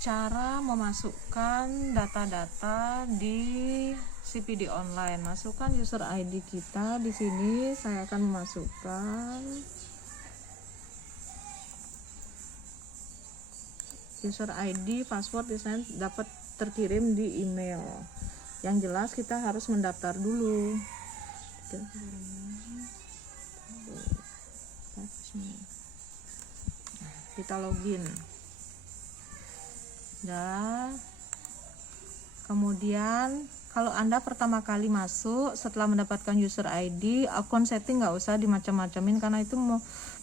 cara memasukkan data-data di CPD online. Masukkan user ID kita di sini. Saya akan memasukkan user ID, password di sana dapat terkirim di email. Yang jelas kita harus mendaftar dulu. Kita login. Dan kemudian kalau Anda pertama kali masuk setelah mendapatkan user ID, akun setting nggak usah dimacam-macamin karena itu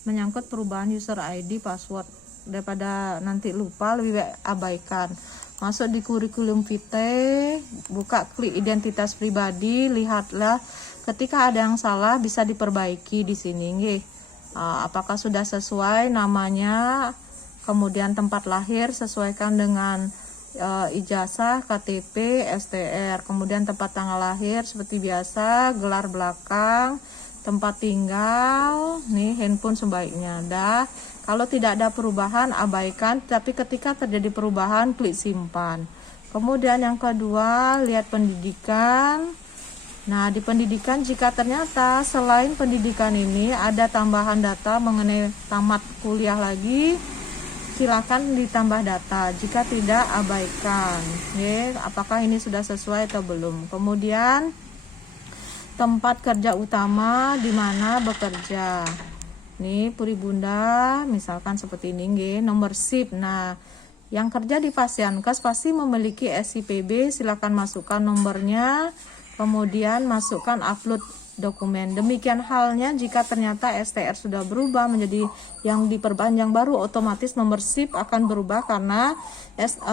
menyangkut perubahan user ID, password. Daripada nanti lupa, lebih baik abaikan. Masuk di kurikulum vitae, buka klik identitas pribadi, lihatlah ketika ada yang salah bisa diperbaiki di sini. Apakah sudah sesuai namanya, kemudian tempat lahir sesuaikan dengan ijazah, KTP, STR, kemudian tempat tanggal lahir seperti biasa, gelar belakang, tempat tinggal, nih handphone sebaiknya. Kalau tidak ada perubahan abaikan, tapi ketika terjadi perubahan klik simpan. Kemudian yang kedua, lihat pendidikan. Nah, di pendidikan jika ternyata selain pendidikan ini ada tambahan data mengenai tamat kuliah lagi, silakan ditambah data. Jika tidak, abaikan. Apakah ini sudah sesuai atau belum? Kemudian tempat kerja utama di mana bekerja. Nih Puri Bunda, misalkan seperti ini, nomor SIP. Nah, yang kerja di Pasienkes pasti memiliki SIPB, silakan masukkan nomornya, kemudian masukkan upload dokumen. Demikian halnya jika ternyata STR sudah berubah menjadi yang diperpanjang baru, otomatis nomor SIP akan berubah karena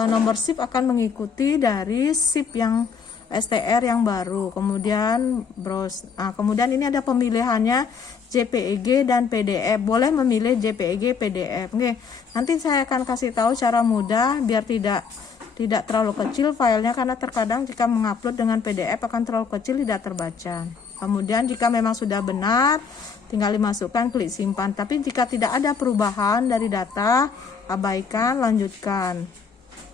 nomor SIP akan mengikuti dari SIP yang STR yang baru. Kemudian browse. Kemudian ini ada pemilihannya JPEG dan PDF. Boleh memilih JPEG, PDF. Nanti saya akan kasih tahu cara mudah biar tidak terlalu kecil filenya, karena terkadang jika mengupload dengan PDF akan terlalu kecil, tidak terbaca. Kemudian jika memang sudah benar, tinggal dimasukkan, klik simpan. Tapi jika tidak ada perubahan dari data, abaikan, lanjutkan.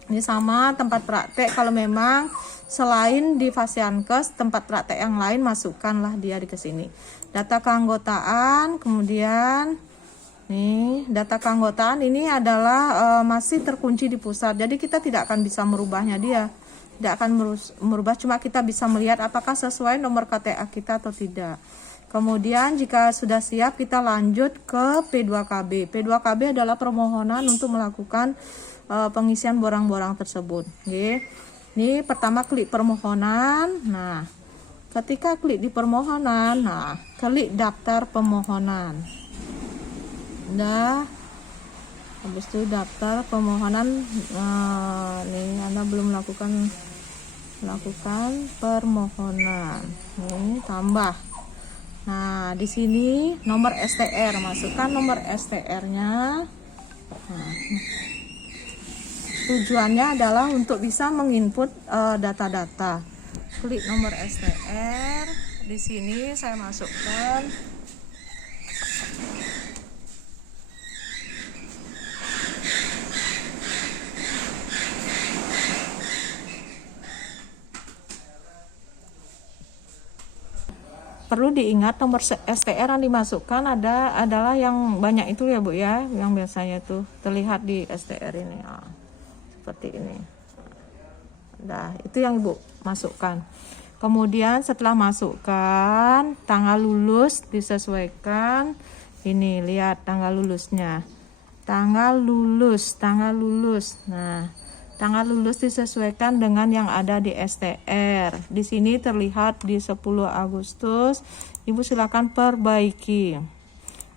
Ini sama tempat praktek, kalau memang selain di Pasienkes tempat praktek yang lain, masukkanlah dia di kesini. Data keanggotaan, kemudian nih data keanggotaan ini adalah masih terkunci di pusat, jadi kita tidak akan bisa merubahnya, dia tidak akan merubah, cuma kita bisa melihat apakah sesuai nomor KTA kita atau tidak. Kemudian jika sudah siap, kita lanjut ke P2KB. P2KB adalah permohonan untuk melakukan pengisian borang-borang tersebut. Ini pertama klik permohonan. Nah, ketika klik di permohonan, nah klik daftar permohonan. Habis itu daftar permohonan. Nih Anda belum melakukan permohonan. Nih tambah. Nah, di sini nomor STR, masukkan nomor STR-nya. Nah, tujuannya adalah untuk bisa menginput data-data. Klik nomor STR. Di sini saya masukkan perlu diingat nomor STR yang dimasukkan adalah yang banyak itu ya Bu ya, yang biasanya tuh terlihat di STR ini. Seperti ini. Nah, itu yang Ibu masukkan. Kemudian setelah masukkan, tanggal lulus disesuaikan. Ini lihat tanggal lulusnya. Tanggal lulus. Nah, tanggal lulus disesuaikan dengan yang ada di STR. Di sini terlihat di 10 Agustus. Ibu silakan perbaiki.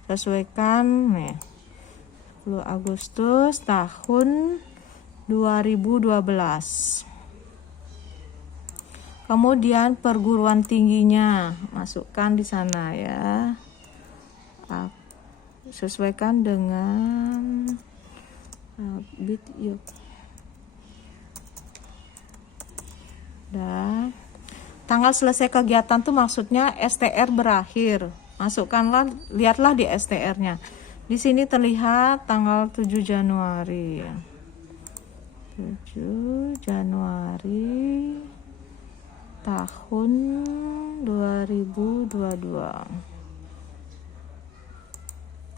Sesuaikan nih. 10 Agustus tahun 2012. Kemudian perguruan tingginya masukkan di sana ya. Sesuaikan dengan dan tanggal selesai kegiatan tuh maksudnya STR berakhir. Masukkanlah, lihatlah di STR-nya. Di sini terlihat tanggal 7 Januari. 7 Januari tahun 2022.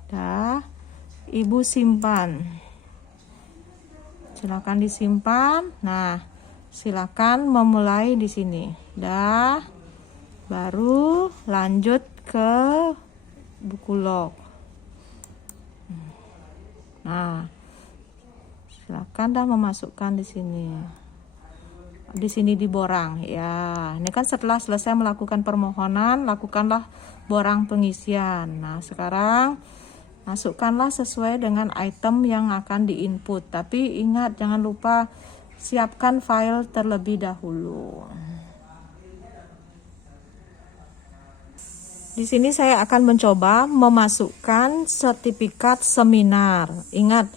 Dah, Ibu simpan. Silakan disimpan. Nah, silakan memulai di sini. Dah, baru lanjut ke buku log. Nah, silakan dah memasukkan di sini. Di sini diborang ya. Ini kan setelah selesai melakukan permohonan, lakukanlah borang pengisian. Nah, sekarang masukkanlah sesuai dengan item yang akan diinput. Tapi ingat, jangan lupa siapkan file terlebih dahulu. Di sini saya akan mencoba memasukkan sertifikat seminar. Ingat,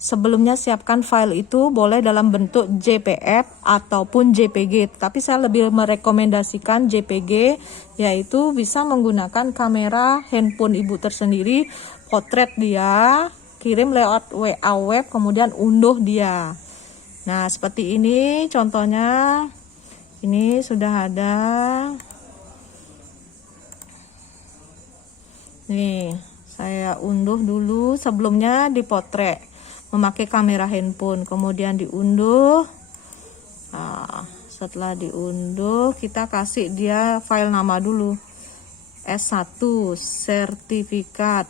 sebelumnya siapkan file itu boleh dalam bentuk JPF ataupun JPG. Tapi saya lebih merekomendasikan JPG, yaitu bisa menggunakan kamera handphone Ibu tersendiri, potret dia, kirim lewat WA web, kemudian unduh dia. Nah, seperti ini contohnya. Ini sudah ada. Nih, saya unduh dulu, sebelumnya dipotret memakai kamera handphone, kemudian diunduh. Nah, setelah diunduh, kita kasih dia file nama dulu. S1 sertifikat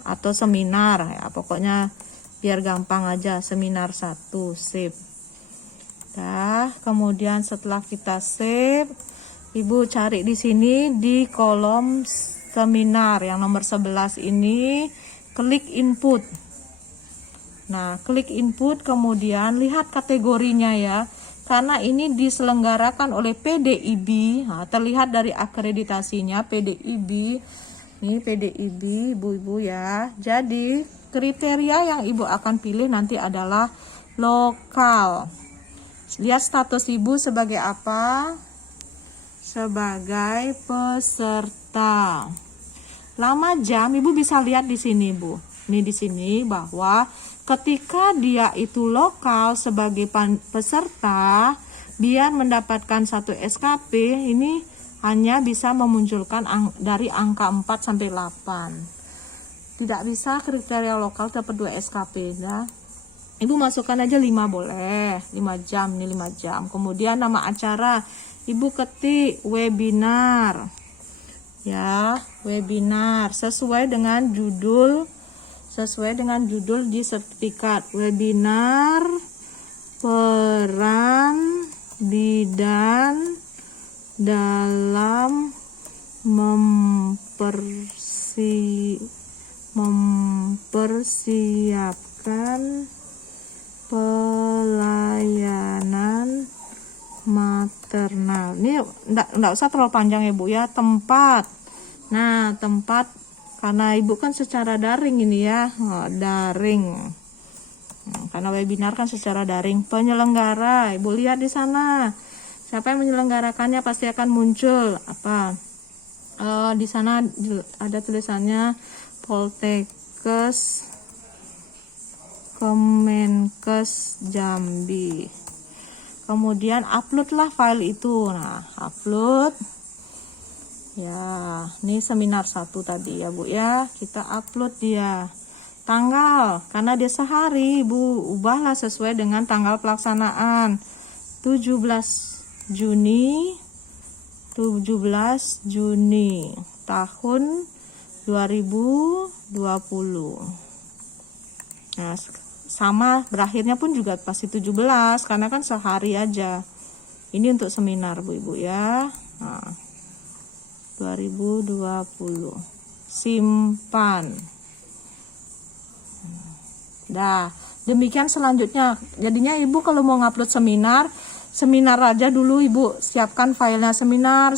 atau seminar ya, pokoknya biar gampang aja, seminar 1, save. Nah, kemudian setelah kita save, Ibu cari di sini di kolom seminar yang nomor 11 ini, klik input. Nah, klik input, kemudian lihat kategorinya ya. Karena ini diselenggarakan oleh PDIB, nah, terlihat dari akreditasinya PDIB. Ini PDIB, ibu-ibu ya. Jadi kriteria yang ibu akan pilih nanti adalah lokal. Lihat status ibu sebagai apa? Sebagai peserta. Lama jam ibu bisa lihat di sini, Bu. Ini di sini bahwa ketika dia itu lokal sebagai peserta, biar mendapatkan satu SKP ini hanya bisa memunculkan dari angka 4 sampai 8. Tidak bisa kriteria lokal dapat 2 SKP ya. Ibu masukkan aja 5 boleh, 5 jam, ini 5 jam. Kemudian nama acara Ibu ketik webinar. Ya, webinar sesuai dengan judul di sertifikat. Webinar peran bidan dalam mempersiapkan pelayanan maternal. Ini enggak usah terlalu panjang ya Bu ya. Tempat. Nah, tempat karena Ibu kan secara daring ini ya. Daring. Karena webinar kan secara daring. Penyelenggara, Ibu lihat di sana. Siapa yang menyelenggarakannya pasti akan muncul apa? Di sana ada tulisannya Poltekkes Kemenkes Jambi. Kemudian uploadlah file itu. Nah, upload. Ya, ini seminar 1 tadi ya Bu ya. Kita upload dia. Tanggal, karena dia sehari, Ibu ubahlah sesuai dengan tanggal pelaksanaan. 17 Juni tahun 2020. Nah, sama berakhirnya pun juga pasti 17 karena kan sehari aja. Ini untuk seminar Bu Ibu ya. Nah, 2020. Simpan. Dah, demikian selanjutnya. Jadinya Ibu kalau mau ngupload seminar aja dulu Ibu siapkan filenya seminar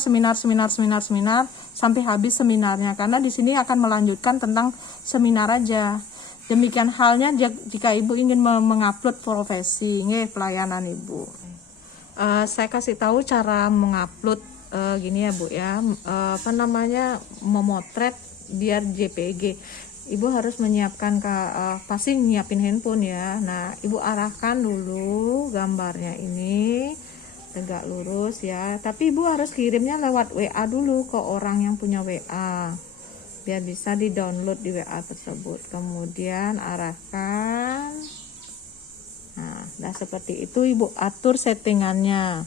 sampai habis seminarnya, karena di sini akan melanjutkan tentang seminar aja. Demikian halnya jika Ibu ingin mengupload profesi, pelayanan Ibu. Saya kasih tahu cara mengupload gini ya Bu ya. Memotret biar JPG. ibu harus menyiapkan pasti nyiapin handphone ya. Nah, ibu arahkan dulu gambarnya ini tegak lurus ya, tapi ibu harus kirimnya lewat WA dulu ke orang yang punya WA biar bisa di download di WA tersebut. Kemudian arahkan. Nah, seperti itu ibu atur settingannya.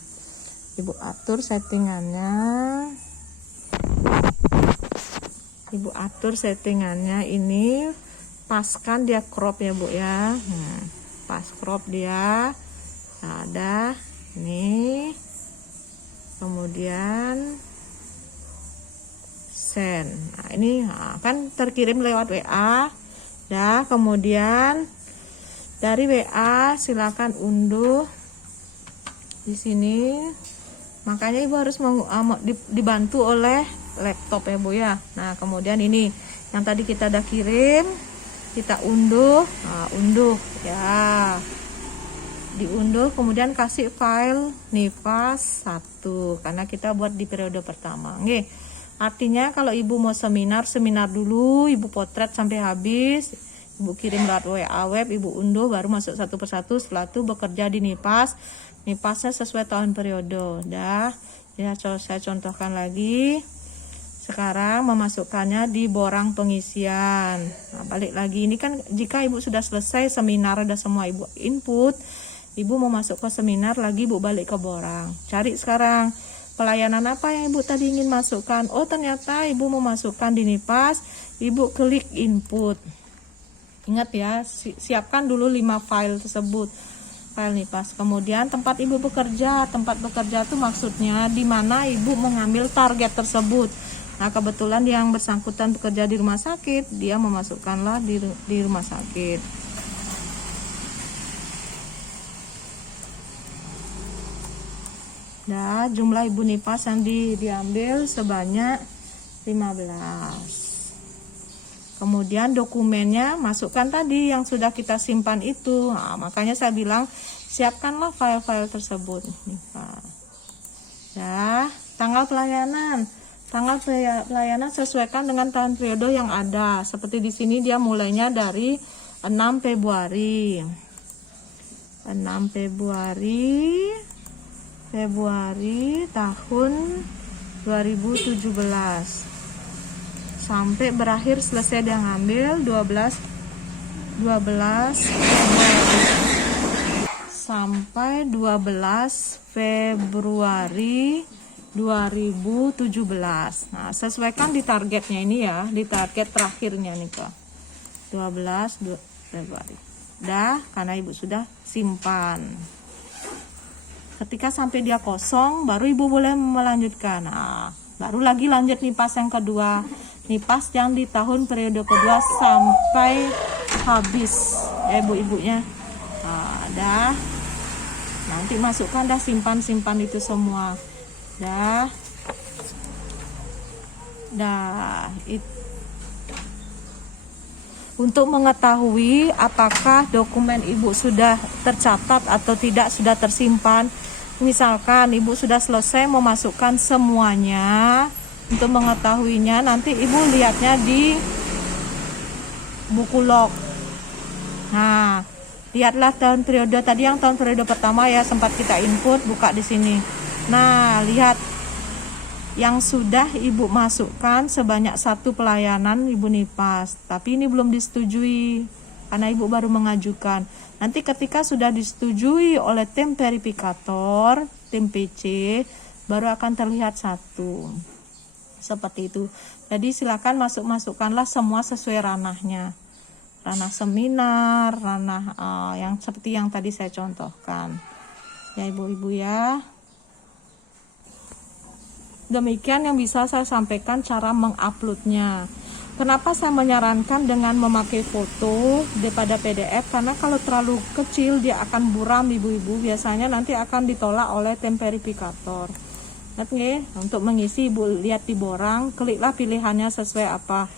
Ibu atur settingannya. Ibu atur settingannya ini, paskan dia crop ya bu ya. Pas crop dia. Nah, ada ini. Kemudian send. Nah, ini kan terkirim lewat WA. Kemudian dari WA silakan unduh di sini. Makanya ibu harus dibantu oleh laptop ya bu ya. Nah, kemudian ini yang tadi kita udah kirim, kita unduh. Nah, unduh ya, diunduh, kemudian kasih file NIPAS 1 karena kita buat di periode pertama. Oke, artinya kalau ibu mau seminar dulu, ibu potret sampai habis, ibu kirim lewat WA web, ibu unduh, baru masuk satu persatu. Setelah itu bekerja di NIPASnya sesuai tahun periode. Ya, saya contohkan lagi. Sekarang memasukkannya di borang pengisian. Nah, balik lagi, ini kan jika ibu sudah selesai seminar, ada semua ibu input, ibu mau masuk ke seminar lagi, ibu balik ke borang. Cari sekarang pelayanan apa yang ibu tadi ingin masukkan. Oh, ternyata ibu mau masukkan di NIPAS, ibu klik input. Ingat ya, siapkan dulu 5 file tersebut, file NIPAS. Kemudian tempat ibu bekerja. Tempat bekerja itu maksudnya di mana ibu mengambil target tersebut. Nah, kebetulan yang bersangkutan bekerja di rumah sakit, dia memasukkanlah di rumah sakit. Nah, jumlah ibu NIPAS yang diambil sebanyak 15. Kemudian dokumennya masukkan tadi yang sudah kita simpan itu. Nah, makanya saya bilang siapkanlah file-file tersebut. Ya, tanggal pelayanan. Tanggal pelayanan sesuaikan dengan tahun periode yang ada. Seperti di sini dia mulainya dari 6 Februari. 6 Februari tahun 2017. Sampai berakhir selesai dia ngambil 12 sampai 12 Februari 2017. Nah, sesuaikan di targetnya ini ya, di target terakhirnya nih kok. 12 Februari. Karena ibu sudah simpan. Ketika sampai dia kosong, baru ibu boleh melanjutkan. Nah, baru lagi lanjut NIPAS yang kedua. NIPAS yang di tahun periode kedua sampai habis ya ibu-ibunya. Nah, nanti masukkan simpan itu semua. Untuk mengetahui apakah dokumen ibu sudah tercatat atau tidak, sudah tersimpan, misalkan ibu sudah selesai memasukkan semuanya, untuk mengetahuinya nanti ibu lihatnya di buku log. Nah, lihatlah tahun periode tadi, yang tahun periode pertama ya sempat kita input, buka di sini. Nah, lihat yang sudah ibu masukkan sebanyak 1 pelayanan ibu NIPAS, tapi ini belum disetujui karena ibu baru mengajukan. Nanti ketika sudah disetujui oleh tim verifikator, tim PC, baru akan terlihat 1. Seperti itu. Jadi silakan masukkanlah semua sesuai ranahnya. Ranah seminar, ranah yang seperti yang tadi saya contohkan. Ya ibu-ibu ya. Demikian yang bisa saya sampaikan cara menguploadnya. Kenapa saya menyarankan dengan memakai foto daripada PDF? Karena kalau terlalu kecil dia akan buram ibu-ibu. Biasanya nanti akan ditolak oleh tim verifikator. Oke, untuk mengisi ibu lihat di borang, kliklah pilihannya sesuai apa.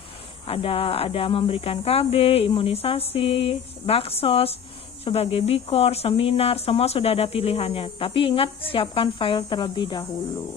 Ada memberikan KB, imunisasi, baksos, sebagai bikor, seminar, semua sudah ada pilihannya. Tapi ingat, siapkan file terlebih dahulu.